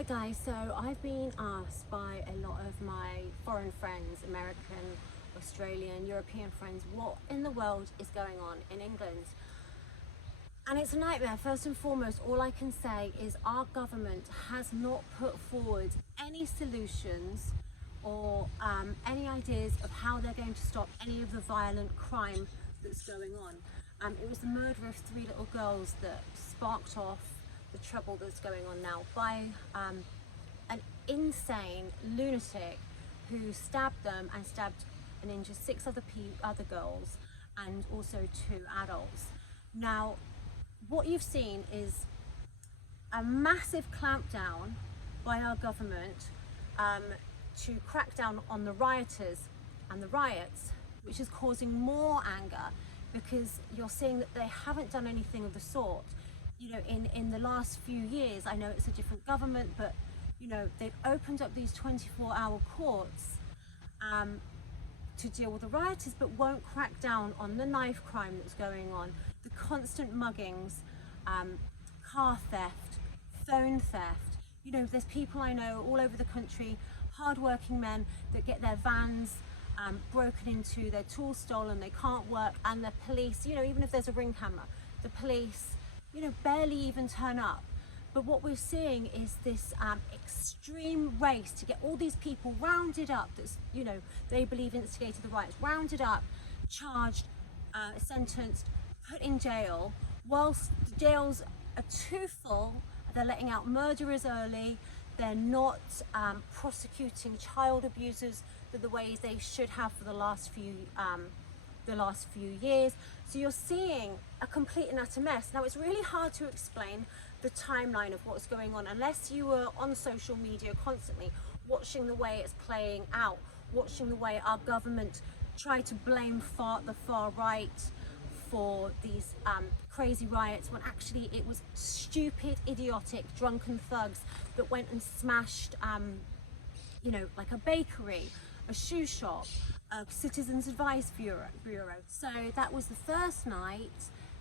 Hi guys, so I've been asked by a lot of my foreign friends, American, Australian, European friends, what in the world is going on in England? And it's a nightmare. First and foremost, all I can say is our government has not put forward any solutions or any ideas of how they're going to stop any of the violent crime that's going on. It was the murder of 3 little girls that sparked off the trouble that's going on now by an insane lunatic who stabbed them and stabbed and injured 6 other girls and also 2 adults. Now, what you've seen is a massive clampdown by our government to crack down on the rioters and the riots, which is causing more anger because you're seeing that they haven't done anything of the sort. You know, in the last few years, I know it's a different government, but you know, they've opened up these 24-hour courts to deal with the rioters, but won't crack down on the knife crime that's going on, the constant muggings, car theft, phone theft. You know, there's people I know all over the country, hard-working men that get their vans broken into, their tools stolen, they can't work, and the police, you know, even if there's a ring camera, the police, you know, barely even turn up. But what we're seeing is this extreme race to get all these people rounded up that's, you know, they believe instigated the riots, rounded up, charged, sentenced, put in jail, whilst the jails are too full. They're letting out murderers early, they're not prosecuting child abusers the way they should have for the last few years. So you're seeing a complete and utter mess. Now, it's really hard to explain the timeline of what's going on unless you were on social media constantly watching the way it's playing out, watching the way our government try to blame the far right for these crazy riots, when actually it was stupid, idiotic, drunken thugs that went and smashed you know, like a bakery, a shoe shop, a citizens advice bureau. So that was the first night.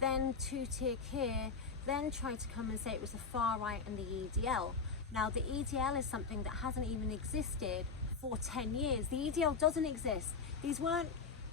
Then Two-Tier Care then tried to come and say it was the far right and the EDL. Now, the EDL is something that hasn't even existed for 10 years. The EDL doesn't exist. These weren't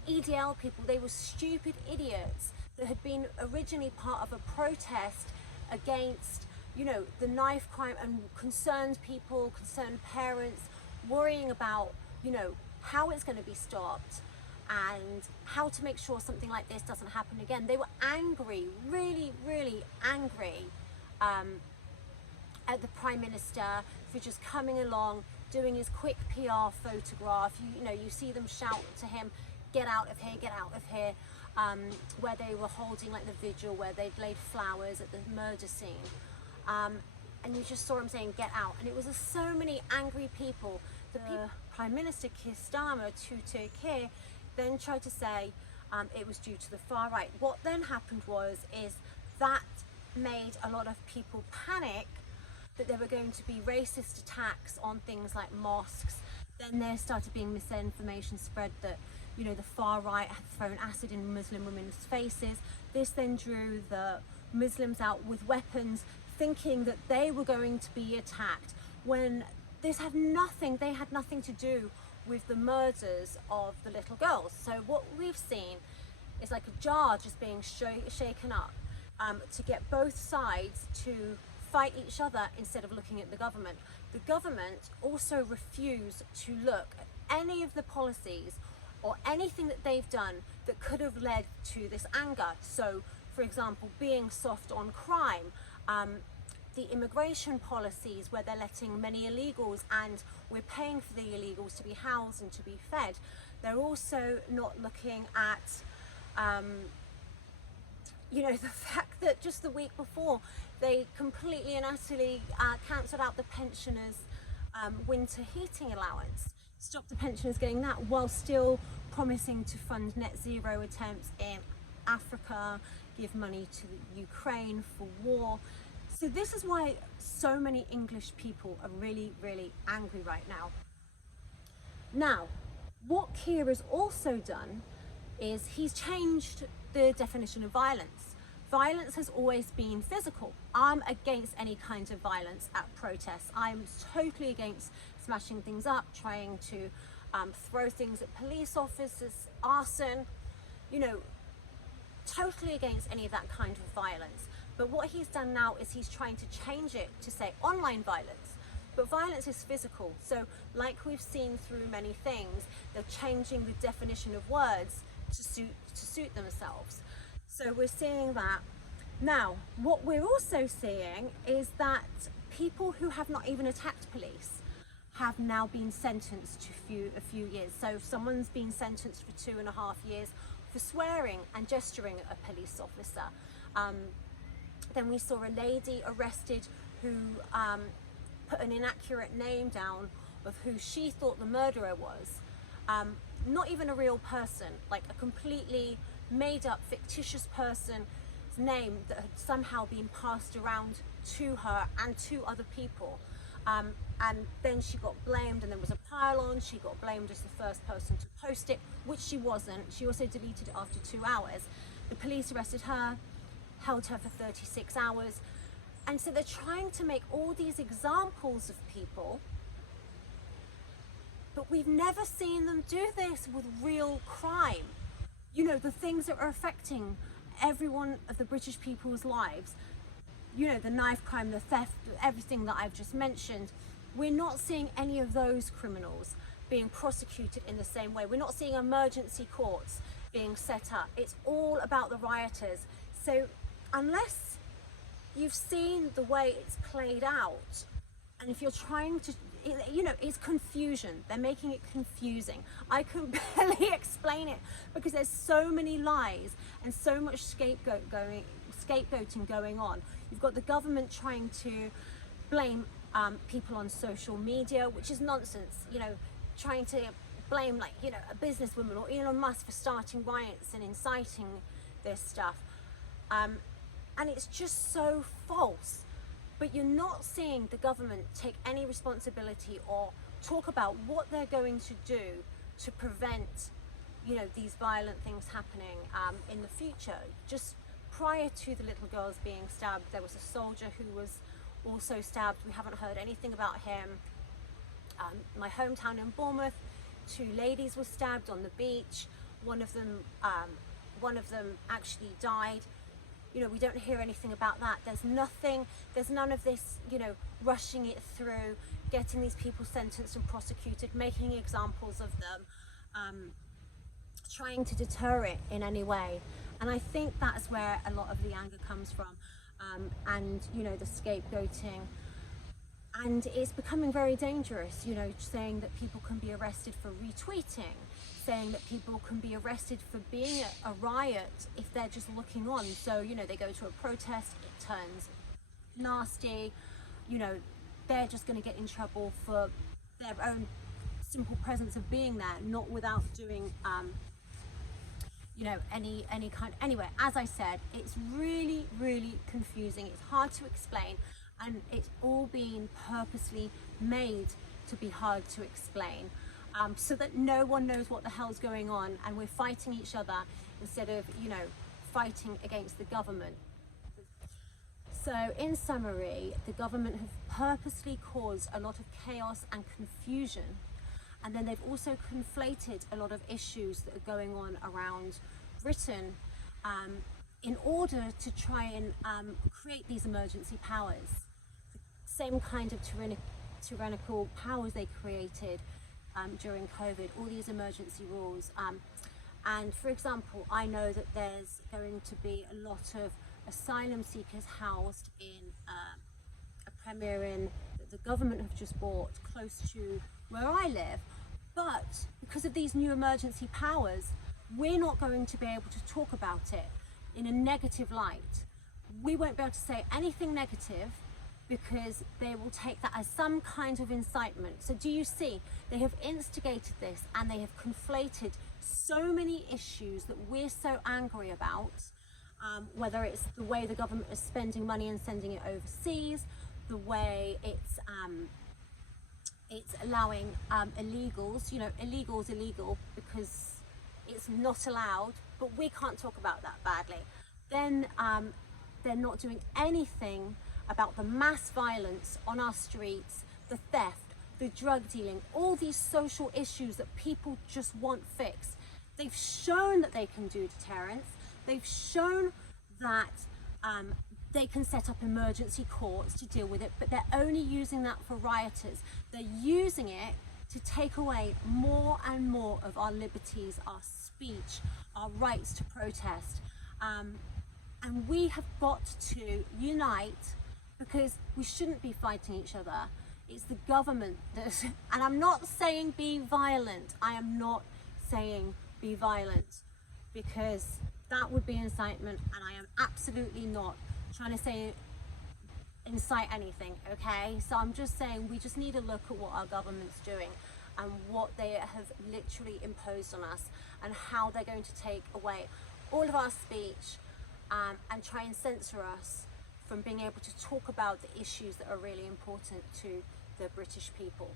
EDL people, they were stupid idiots that had been originally part of a protest against, you know, the knife crime, and concerned people, concerned parents, worrying about, you know, how it's going to be stopped and how to make sure something like this doesn't happen again. They were angry, really, really angry at the Prime Minister for just coming along, doing his quick PR photograph. You know, you see them shout to him, get out of here, get out of here, where they were holding like the vigil where they'd laid flowers at the murder scene. And you just saw him saying, get out. And it was so many angry people. The Prime Minister Keir Starmer, Two-Tier Care, then tried to say it was due to the far right. What then happened is that made a lot of people panic that there were going to be racist attacks on things like mosques. Then there started being misinformation spread that, you know, the far right had thrown acid in Muslim women's faces. This then drew the Muslims out with weapons, thinking that they were going to be attacked, when this had nothing, they had nothing to do with the murders of the little girls. So what we've seen is like a jar just being shaken up to get both sides to fight each other instead of looking at the government. The government also refused to look at any of the policies or anything that they've done that could have led to this anger. So, for example, being soft on crime, the immigration policies where they're letting many illegals and we're paying for the illegals to be housed and to be fed. They're also not looking at you know, the fact that just the week before they completely and utterly cancelled out the pensioners' winter heating allowance, stopped the pensioners getting that, while still promising to fund net zero attempts in Africa, give money to Ukraine for war. So this is why so many English people are really, really angry right now. Now, what Keir has also done is he's changed the definition of violence. Violence has always been physical. I'm against any kind of violence at protests. I'm totally against smashing things up, trying to throw things at police officers, arson, you know, totally against any of that kind of violence. But what he's done now is he's trying to change it to say online violence. But violence is physical. So like we've seen through many things, they're changing the definition of words to suit themselves. So we're seeing that. Now, what we're also seeing is that people who have not even attacked police have now been sentenced to a few years. So if someone's been sentenced for 2.5 years for swearing and gesturing at a police officer. Then we saw a lady arrested who put an inaccurate name down of who she thought the murderer was. Not even a real person, like a completely made up fictitious person's name that had somehow been passed around to her and to other people. And then she got blamed, and there was a pile on. She got blamed as the first person to post it, which she wasn't. She also deleted it after 2 hours. The police arrested her, held her for 36 hours. And so they're trying to make all these examples of people, but we've never seen them do this with real crime. You know, the things that are affecting every one of the British people's lives. You know, the knife crime, the theft, everything that I've just mentioned. We're not seeing any of those criminals being prosecuted in the same way. We're not seeing emergency courts being set up. It's all about the rioters. So unless you've seen the way it's played out, and if you're trying to, you know, it's confusion. They're making it confusing. I can barely explain it because there's so many lies and so much scapegoating going on. You've got the government trying to blame people on social media, which is nonsense. You know, trying to blame, like, you know, a businesswoman or Elon Musk for starting riots and inciting this stuff. And it's just so false. But you're not seeing the government take any responsibility or talk about what they're going to do to prevent, you know, these violent things happening in the future. Just prior to the little girls being stabbed, there was a soldier who was also stabbed. We haven't heard anything about him. My hometown in Bournemouth, 2 ladies were stabbed on the beach. One of them actually died. You know, we don't hear anything about that. There's none of this, you know, rushing it through, getting these people sentenced and prosecuted, making examples of them, trying to deter it in any way. And I think that's where a lot of the anger comes from, and, you know, the scapegoating. And it's becoming very dangerous, you know, saying that people can be arrested for retweeting, saying that people can be arrested for being at a riot if they're just looking on. So, you know, they go to a protest, it turns nasty, you know, they're just going to get in trouble for their own simple presence of being there, not without doing, you know, any kind. Anyway, as I said, it's really, really confusing. It's hard to explain, and it's all been purposely made to be hard to explain, so that no one knows what the hell's going on, and we're fighting each other instead of, you know, fighting against the government. So in summary, the government have purposely caused a lot of chaos and confusion, and then they've also conflated a lot of issues that are going on around Britain in order to try and create these emergency powers. The same kind of tyrannical powers they created during COVID, all these emergency rules. And for example, I know that there's going to be a lot of asylum seekers housed in a Premier Inn that the government have just bought close to where I live. But because of these new emergency powers, we're not going to be able to talk about it in a negative light. We won't be able to say anything negative because they will take that as some kind of incitement. So do you see, they have instigated this and they have conflated so many issues that we're so angry about, whether it's the way the government is spending money and sending it overseas, the way it's allowing illegals, you know, illegal is illegal because it's not allowed, but we can't talk about that badly. then they're not doing anything about the mass violence on our streets, the theft, the drug dealing, all these social issues that people just want fixed. They've shown that they can do deterrence. They've shown that they can set up emergency courts to deal with it, but they're only using that for rioters. They're using it to take away more and more of our liberties, our speech, our rights to protest. And we have got to unite, because we shouldn't be fighting each other. It's the government that, and I'm not saying be violent. I am not saying be violent, because that would be incitement, and I am absolutely not trying to say incite anything, okay? So I'm just saying we just need to look at what our government's doing and what they have literally imposed on us, and how they're going to take away all of our speech and try and censor us from being able to talk about the issues that are really important to the British people.